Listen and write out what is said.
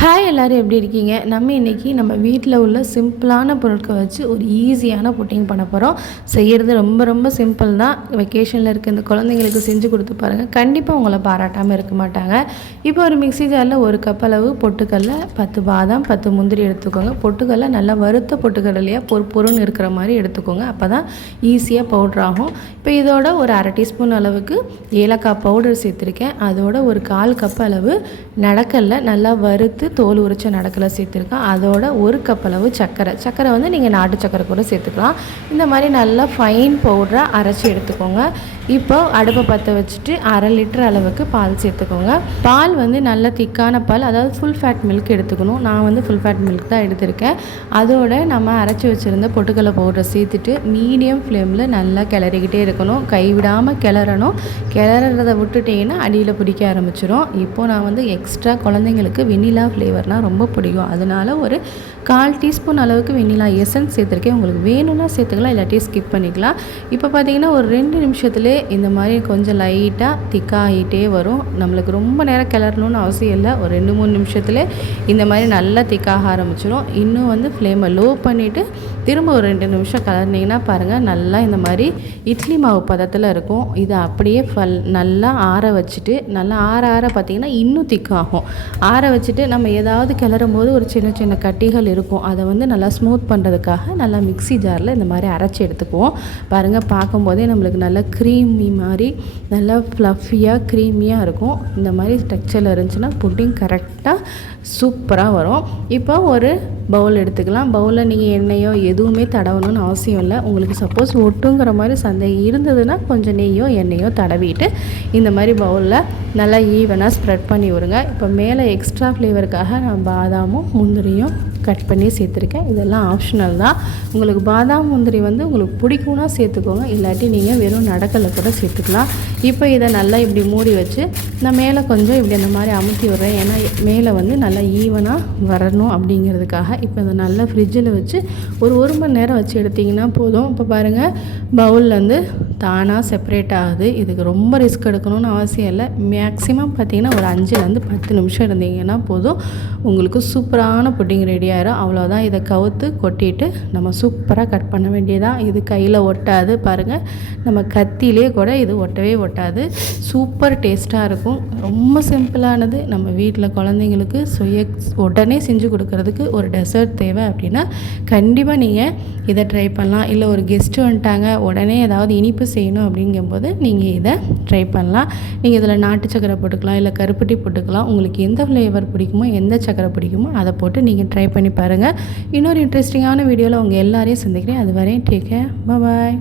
Hi எல்லோரும் எப்படி இருக்கீங்க? நம்ம இன்றைக்கி நம்ம வீட்டில் உள்ள சிம்பிளான பொருட்களை வச்சு ஒரு ஈஸியான புட்டிங் பண்ண போகிறோம். செய்கிறது ரொம்ப ரொம்ப சிம்பிள் தான். வெக்கேஷனில் இருக்க இந்த குழந்தைங்களுக்கு செஞ்சு கொடுத்து பாருங்கள், கண்டிப்பாக உங்களை பாராட்டாமல் இருக்க மாட்டாங்க. இப்போ ஒரு மிக்ஸி ஜாரில் 1 கப் அளவு பொட்டுக்கடலை, 10 பாதாம், 10 முந்திரி எடுத்துக்கோங்க. பொட்டுக்கடலை நல்லா வறுத்த பொட்டுக்கடலையாக பொருன்னு இருக்கிற மாதிரி எடுத்துக்கோங்க, அப்போ தான் ஈஸியாக பவுட்ரு ஆகும். இப்போ இதோட ஒரு 1/2 டீஸ்பூன் அளவுக்கு ஏலக்காய் பவுடர் சேர்த்துருக்கேன். அதோட ஒரு 1/4 கப் அளவு நடக்கடலை நல்லா வறுத்து தோல் உரிச்ச நடக்கலை சேர்த்துருக்கேன். அதோட 1 கப் அளவு சர்க்கரை வந்து நீங்கள் நாட்டு சர்க்கரை கூட சேர்த்துக்கலாம். இந்த மாதிரி நல்லா ஃபைன் பவுடராக அரைச்சி எடுத்துக்கோங்க. இப்போ அடுப்பை பற்ற வச்சுட்டு 1/2 லிட்டர் அளவுக்கு பால் சேர்த்துக்கோங்க. பால் வந்து நல்ல திக்கான பால், அதாவது ஃபுல் ஃபேட் மில்க் எடுத்துக்கணும். நான் வந்து ஃபுல் ஃபேட் மில்க் தான் எடுத்திருக்கேன். அதோட நம்ம அரைச்சி வச்சுருந்த பொட்டுக்கடலை பவுடரை சேர்த்துட்டு மீடியம் ஃப்ளேமில் நல்லா கிளறிக்கிட்டே இருக்கணும். கைவிடாமல் கிளறணும். கிளறதை விட்டுட்டிங்கன்னா அடியில் பிடிக்க ஆரம்பிச்சிடும். இப்போது நான் வந்து எக்ஸ்ட்ரா குழந்தைங்களுக்கு வெண்ணிலா ஃப்ளேவர்னால் ரொம்ப பிடிக்கும், அதனால் ஒரு 1/4 டீஸ்பூன் அளவுக்கு வெண்ணிலா எசன்ஸ் சேர்த்துருக்கேன். உங்களுக்கு வேணும்னா சேர்த்துக்கலாம், இல்லாட்டி ஸ்கிப் பண்ணிக்கலாம். இப்போ பார்த்தீங்கன்னா ஒரு 2 நிமிஷத்துலேயே இந்த மாதிரி கொஞ்சம் லைட்டாக திக்காகிட்டே வரும். நம்மளுக்கு ரொம்ப நேரம் கிளறணும்னு அவசியம் இல்லை. ஒரு 2-3 நிமிஷத்துலேயே இந்த மாதிரி நல்லா திக்காக ஆரம்பிச்சிடும். இன்னும் வந்து ஃப்ளேமை லோ பண்ணிவிட்டு திரும்ப ஒரு 2 நிமிஷம் கிளறினீங்கன்னா பாருங்கள், நல்லா இந்த மாதிரி இட்லி மாவு பதத்தில் இருக்கும். இதை அப்படியே நல்லா ஆற வச்சுட்டு, நல்லா ஆற பார்த்திங்கன்னா இன்னும் திக்காகும். ஆற வச்சுட்டு நம்ம ஏதாவது கிளறும் போது ஒரு சின்ன சின்ன கட்டிகள் இருக்கும், அதை வந்து நல்லா ஸ்மூத் பண்ணுறதுக்காக நல்லா மிக்ஸி ஜாரில் இந்த மாதிரி அரைச்சி எடுத்துக்குவோம். பாருங்கள், பார்க்கும்போதே நம்மளுக்கு நல்லா க்ரீமி மாதிரி நல்லா ஃப்ளஃபியாக க்ரீமியாக இருக்கும். இந்த மாதிரி டெக்ஸ்சரில் இருந்துச்சுன்னா புட்டிங் கரெக்டாக சூப்பராக வரும். இப்போ ஒரு பவுல் எடுத்துக்கலாம். பவுலில் நீங்கள் எண்ணெயோ எதுவுமே தடவணும்னு அவசியம் இல்லை. உங்களுக்கு சப்போஸ் ஒட்டுங்கிற மாதிரி சந்தேகம் இருந்ததுன்னா கொஞ்சம் நெய்யோ எண்ணெயோ தடவிட்டு இந்த மாதிரி பவுலில் நல்லா ஈவனாக ஸ்ப்ரெட் பண்ணி விடுங்க. இப்போ மேலே எக்ஸ்ட்ரா ஃப்ளேவருக்காக நான் பாதாமும் முந்திரியும் கட் பண்ணி சேர்த்துருக்கேன். இதெல்லாம் ஆப்ஷனல் தான். உங்களுக்கு பாதாம் முந்திரி வந்து உங்களுக்கு பிடிக்கும்னா சேர்த்துக்கோங்க, இல்லாட்டி நீங்கள் வெறும் நடக்கலை கூட சேர்த்துக்கலாம். இப்போ இதை நல்லா இப்படி மூடி வச்சு நான் மேலே கொஞ்சம் இப்படி அந்த மாதிரி அமுத்தி விடுறேன், ஏன்னா மேலே வந்து நல்லா ஈவனாக வரணும் அப்படிங்கிறதுக்காக. இப்போ இதை நல்லா ஃப்ரிட்ஜில் வச்சு ஒரு 1 மணி நேரம் வச்சு எடுத்திங்கன்னா போதும். இப்போ பாருங்கள், பவுல்லேருந்து தானாக செப்பரேட் ஆகுது. இதுக்கு ரொம்ப ரிஸ்க் எடுக்கணும்னு அவசியம் இல்லை. மேக்ஸிமம் பார்த்திங்கன்னா ஒரு 5லேருந்து 10 நிமிஷம் இருந்தீங்கன்னா போதும், உங்களுக்கு சூப்பரான புட்டிங் ரெடி ஆயிரும். அவ்வளோதான். இதை கவுத்து கொட்டிட்டு நம்ம சூப்பராக கட் பண்ண வேண்டியதான். இது கையில் ஒட்டாது. பாருங்கள், நம்ம கத்திலே கூட இது ஒட்டவே ஒட்டாது. சூப்பர் டேஸ்ட்டாக இருக்கும். ரொம்ப சிம்பிளானது. நம்ம வீட்டில் குழந்தைங்களுக்கு உடனே செஞ்சு கொடுக்கறதுக்கு ஒரு டெசர்ட் தேவை அப்படின்னா கண்டிப்பாக நீங்கள் இதை ட்ரை பண்ணலாம். இல்லை ஒரு கெஸ்ட்டு வந்துட்டாங்க, உடனே ஏதாவது இனிப்பு செய்யணும் அப்படிங்கும்போது நீங்கள் இதை ட்ரை பண்ணலாம். நீங்கள் இதில் நாட்டு சக்கரை போட்டுக்கலாம், இல்லை கருப்பட்டி போட்டுக்கலாம். உங்களுக்கு எந்த ஃப்ளேவர் பிடிக்குமோ, எந்த சக்கரை பிடிக்குமோ அதை போட்டு நீங்கள் ட்ரை பண்ணி பாருங்கள். இன்னொரு இன்ட்ரெஸ்டிங்கான வீடியோவில் உங்கள் எல்லாரையும் சந்திக்கிறேன். அது வரையும் டேக் கேர், பாய்.